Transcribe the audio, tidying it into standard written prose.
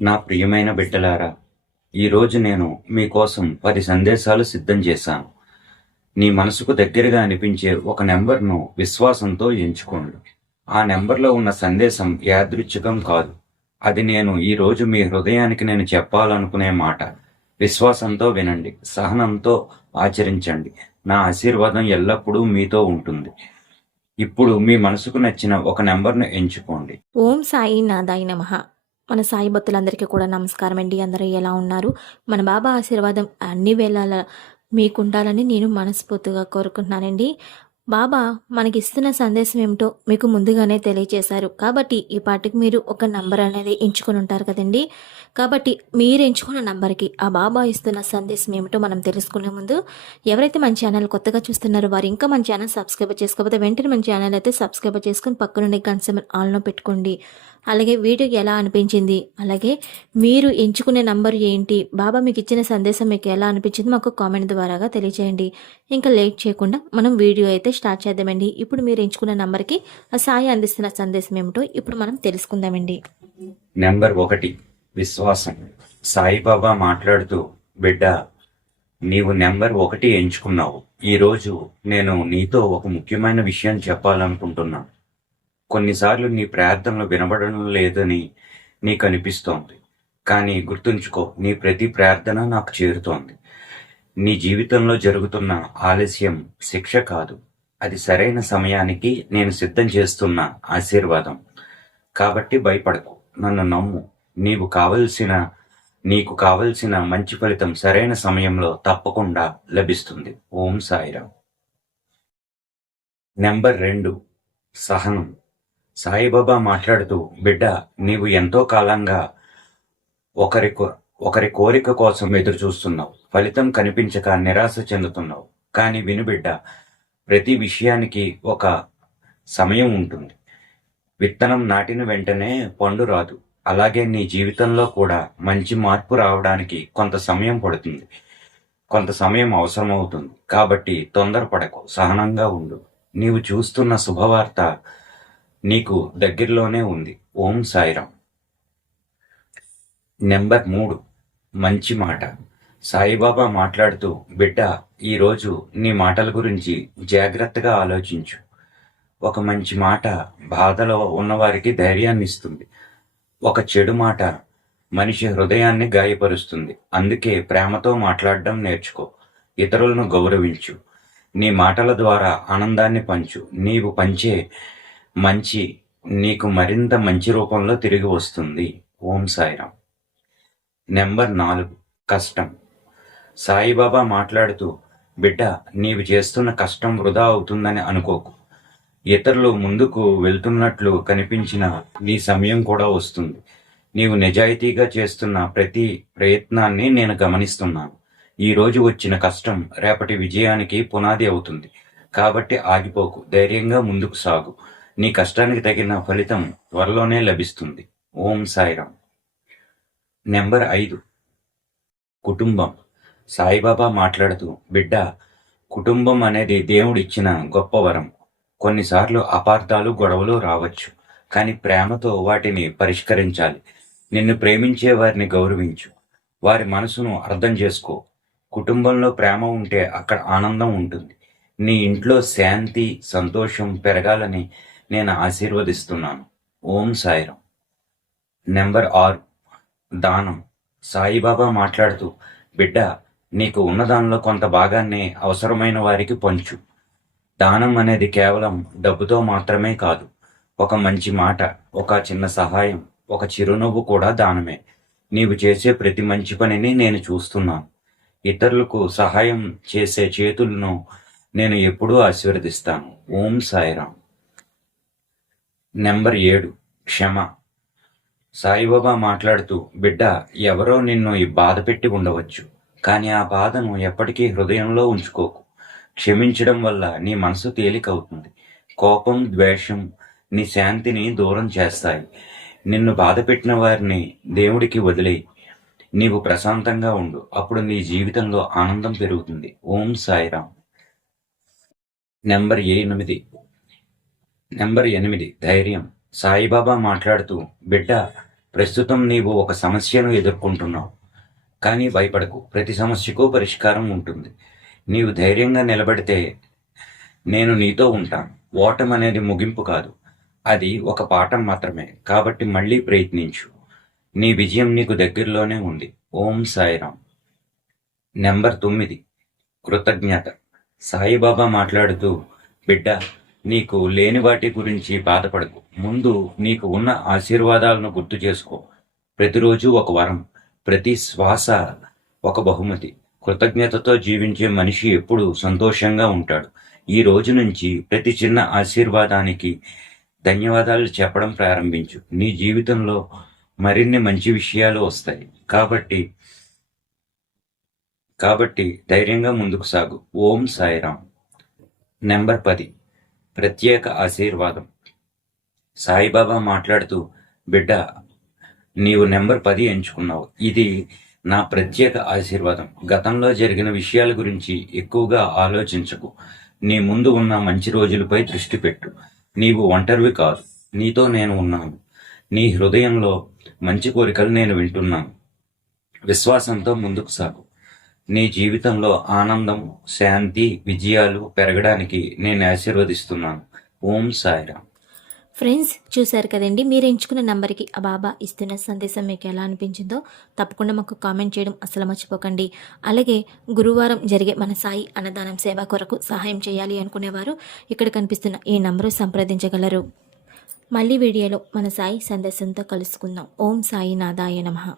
నా ప్రియమైన బిడ్డలారా, ఈరోజు నేను మీకోసం 10 సందేశాలు సిద్ధం చేశాను. నీ మనసుకు దగ్గరగా అనిపించే ఒక నెంబర్ను విశ్వాసంతో ఎంచుకోండి. ఆ నెంబర్లో ఉన్న సందేశం యాదృచ్ఛికం కాదు. అది నేను ఈరోజు మీ హృదయానికి నేను చెప్పాలనుకునే మాట. విశ్వాసంతో వినండి, సహనంతో ఆచరించండి. నా ఆశీర్వాదం ఎల్లప్పుడూ మీతో ఉంటుంది. ఇప్పుడు మీ మనసుకు నచ్చిన ఒక నెంబర్ను ఎంచుకోండి. ఓం సాయి నాథాయ నమః. మన సాయి భక్తులందరికీ కూడా నమస్కారం అండి. అందరూ ఎలా ఉన్నారు? మన బాబా ఆశీర్వాదం అన్ని వేళలా మీకుండాలని నేను మనస్ఫూర్తిగా కోరుకుంటున్నానండి. బాబా మనకిస్తున్న సందేశం ఏమిటో మీకు ముందుగానే తెలియజేశారు. కాబట్టి ఈ పాటికి మీరు ఒక నంబర్ అనేది ఎంచుకొని ఉంటారు కదండి. కాబట్టి మీరు ఎంచుకున్న నంబర్కి ఆ బాబా ఇస్తున్న సందేశం ఏమిటో మనం తెలుసుకునే ముందు, ఎవరైతే మన ఛానల్ కొత్తగా చూస్తున్నారో వారు ఇంకా మన ఛానల్ సబ్స్క్రైబ్ చేసుకోకపోతే వెంటనే మన ఛానల్ అయితే సబ్స్క్రైబ్ చేసుకుని పక్కనుండే గంట సింబల్ ఆన్లో పెట్టుకోండి. అలాగే వీడియో ఎలా అనిపించింది, అలాగే మీరు ఎంచుకునే నంబర్ ఏంటి, బాబా మీకు ఇచ్చిన సందేశం మీకు ఎలా అనిపించింది మాకు కామెంట్ ద్వారాగా తెలియజేయండి. ఇంకా లేట్ చేయకుండా మనం వీడియో అయితే స్టార్ట్ చేద్దామండి. ఇప్పుడు మీరు ఎంచుకున్న నంబర్కి ఆ సాయి అందిస్తున్న సందేశం ఏమిటో ఇప్పుడు మనం తెలుసుకుందామండి. నెంబర్ 1, విశ్వాసం. సాయిబాబా మాట్లాడుతూ, బిడ్డ, నీవు నెంబర్ 1 ఎంచుకున్నావు. ఈరోజు నేను నీతో ఒక ముఖ్యమైన విషయం చెప్పాలనుకుంటున్నాను. కొన్నిసార్లు నీ ప్రార్థనలు వినబడడం లేదని నీకు అనిపిస్తోంది. కానీ గుర్తుంచుకో, నీ ప్రతి ప్రార్థన నాకు చేరుతోంది. నీ జీవితంలో జరుగుతున్న ఆలస్యం శిక్ష కాదు, అది సరైన సమయానికి నేను సిద్ధం చేస్తున్న ఆశీర్వాదం. కాబట్టి భయపడకు, నన్ను నమ్ము. నీకు కావలసిన మంచి ఫలితం సరైన సమయంలో తప్పకుండా లభిస్తుంది. ఓం సాయిరామ్. నెంబర్ 2, సహనం. సాయిబాబా మాట్లాడుతూ, బిడ్డ, నీవు ఎంతో కాలంగా ఒకరి కోరిక కోసం ఎదురు చూస్తున్నావు. ఫలితం కనిపించక నిరాశ చెందుతున్నావు. కానీ విను బిడ్డ, ప్రతి విషయానికి ఒక సమయం ఉంటుంది. విత్తనం నాటిన వెంటనే పండు రాదు. అలాగే నీ జీవితంలో కూడా మంచి మార్పు రావడానికి కొంత సమయం పడుతుంది, కొంత సమయం అవసరమవుతుంది. కాబట్టి తొందరపడకు, సహనంగా ఉండు. నీవు చూస్తున్న శుభవార్త నీకు దగ్గరలోనే ఉంది. ఓం సాయిరామ్. నెంబర్ 3, మంచి మాట. సాయిబాబా మాట్లాడుతూ, బిడ్డ, ఈరోజు నీ మాటల గురించి జాగ్రత్తగా ఆలోచించు. ఒక మంచి మాట బాధలో ఉన్నవారికి ధైర్యాన్ని ఇస్తుంది. ఒక చెడు మాట మనిషి హృదయాన్ని గాయపరుస్తుంది. అందుకే ప్రేమతో మాట్లాడడం నేర్చుకో. ఇతరులను గౌరవించు. నీ మాటల ద్వారా ఆనందాన్ని పంచు. నీవు పంచే మంచి నీకు మరింత మంచి రూపంలో తిరిగి వస్తుంది. ఓం సాయిరామ్. నెంబర్ 4, కష్టం. సాయిబాబా మాట్లాడుతూ, బిడ్డ, నీవు చేస్తున్న కష్టం వృధా అవుతుందని అనుకోకు. ఇతరులు ముందుకు వెళ్తున్నట్లు కనిపించిన నీ సమయం కూడా వస్తుంది. నీవు నిజాయితీగా చేస్తున్న ప్రతి ప్రయత్నాన్ని నేను గమనిస్తున్నాను. ఈ రోజు వచ్చిన కష్టం రేపటి విజయానికి పునాది అవుతుంది. కాబట్టి ఆగిపోకు, ధైర్యంగా ముందుకు సాగు. నీ కష్టానికి తగిన ఫలితం త్వరలోనే లభిస్తుంది. ఓం సాయిరామ్. నెంబర్ 5, కుటుంబం. సాయిబాబా మాట్లాడుతూ, బిడ్డ, కుటుంబం అనేది దేవుడిచ్చిన గొప్ప వరం. కొన్నిసార్లు అపార్థాలు, గొడవలు రావచ్చు. కానీ ప్రేమతో వాటిని పరిష్కరించాలి. నిన్ను ప్రేమించే వారిని గౌరవించు. వారి మనసును అర్థం చేసుకో. కుటుంబంలో ప్రేమ ఉంటే అక్కడ ఆనందం ఉంటుంది. నీ ఇంట్లో శాంతి, సంతోషం పెరగాలని నేను ఆశీర్వదిస్తున్నాను. ఓం సాయిరామ్. నెంబర్ 6, దానం. సాయిబాబా మాట్లాడుతూ, బిడ్డ, నీకు ఉన్నదానిలో కొంత భాగాన్ని అవసరమైన వారికి పంచు. దానం అనేది కేవలం డబ్బుతో మాత్రమే కాదు. ఒక మంచి మాట, ఒక చిన్న సహాయం, ఒక చిరునవ్వు కూడా దానమే. నీవు చేసే ప్రతి మంచి పనిని నేను చూస్తున్నాను. ఇతరులకు సహాయం చేసే చేతులను నేను ఎప్పుడూ ఆశీర్వదిస్తాను. ఓం సాయిరామ్. నెంబర్ 7, క్షమ. సాయిబాబా మాట్లాడుతూ, బిడ్డ, ఎవరో నిన్ను ఈ బాధ పెట్టి ఉండవచ్చు. కానీ ఆ బాధను ఎప్పటికీ హృదయంలో ఉంచుకోకు. క్షమించడం వల్ల నీ మనసు తేలికవుతుంది. కోపం, ద్వేషం నీ శాంతిని దూరం చేస్తాయి. నిన్ను బాధ పెట్టిన వారిని దేవుడికి వదిలేయి. నీవు ప్రశాంతంగా ఉండు. అప్పుడు నీ జీవితంలో ఆనందం పెరుగుతుంది. ఓం సాయిరామ్. నెంబర్ 8, ధైర్యం. సాయిబాబా మాట్లాడుతూ, బిడ్డ, ప్రస్తుతం నీవు ఒక సమస్యను ఎదుర్కొంటున్నావు, కానీ భయపడకు. ప్రతి సమస్యకు పరిష్కారం ఉంటుంది. నీవు ధైర్యంగా నిలబడితే నేను నీతో ఉంటాను. ఓటమి అనేది ముగింపు కాదు, అది ఒక పాఠం మాత్రమే. కాబట్టి మళ్ళీ ప్రయత్నించు. నీ విజయం నీకు దగ్గరలోనే ఉంది. ఓం సాయిరామ్. నెంబర్ 9, కృతజ్ఞత. సాయిబాబా మాట్లాడుతూ, బిడ్డ, నీకు లేని వాటి గురించి బాధపడకు. ముందు నీకు ఉన్న ఆశీర్వాదాలను గుర్తు చేసుకో. ప్రతిరోజు ఒక వరం, ప్రతి శ్వాస ఒక బహుమతి. కృతజ్ఞతతో జీవించే మనిషి ఎప్పుడూ సంతోషంగా ఉంటాడు. ఈ రోజు నుంచి ప్రతి చిన్న ఆశీర్వాదానికి ధన్యవాదాలు చెప్పడం ప్రారంభించు. నీ జీవితంలో మరిన్ని మంచి విషయాలు వస్తాయి. కాబట్టి ధైర్యంగా ముందుకు సాగు. ఓం సాయిరామ్. నెంబర్ 10, ప్రత్యేక ఆశీర్వాదం. సాయిబాబా మాట్లాడుతూ, బిడ్డ, నీవు నెంబర్ 10 ఎంచుకున్నావు. ఇది నా ప్రత్యేక ఆశీర్వాదం. గతంలో జరిగిన విషయాల గురించి ఎక్కువగా ఆలోచించకు. నీ ముందు ఉన్న మంచి రోజులపై దృష్టి పెట్టు. నీవు ఒంటరివి కాదు, నీతో నేను ఉన్నాను. నీ హృదయంలో మంచి కోరికలు నేను వింటున్నాను. విశ్వాసంతో ముందుకు సాగు. నీ జీవితంలో ఆనందం, శాంతి, విజయాలు పెరగడానికి నేను ఆశీర్వదిస్తున్నాను. ఓం సాయిరామ్. ఫ్రెండ్స్, చూశారు కదండి, మీరు ఎంచుకున్న నంబర్కి ఆ బాబా ఇస్తున్న సందేశం మీకు ఎలా అనిపించిందో తప్పకుండా మాకు కామెంట్ చేయడం అసలు మర్చిపోకండి. అలాగే గురువారం జరిగే మన సాయి అన్నదానం సేవ కొరకు సహాయం చేయాలి అనుకునేవారు ఇక్కడ కనిపిస్తున్న ఈ నంబరు సంప్రదించగలరు. మళ్ళీ వీడియోలో మన సాయి సందేశంతో కలుసుకుందాం. ఓం సాయి నాథాయ నమః.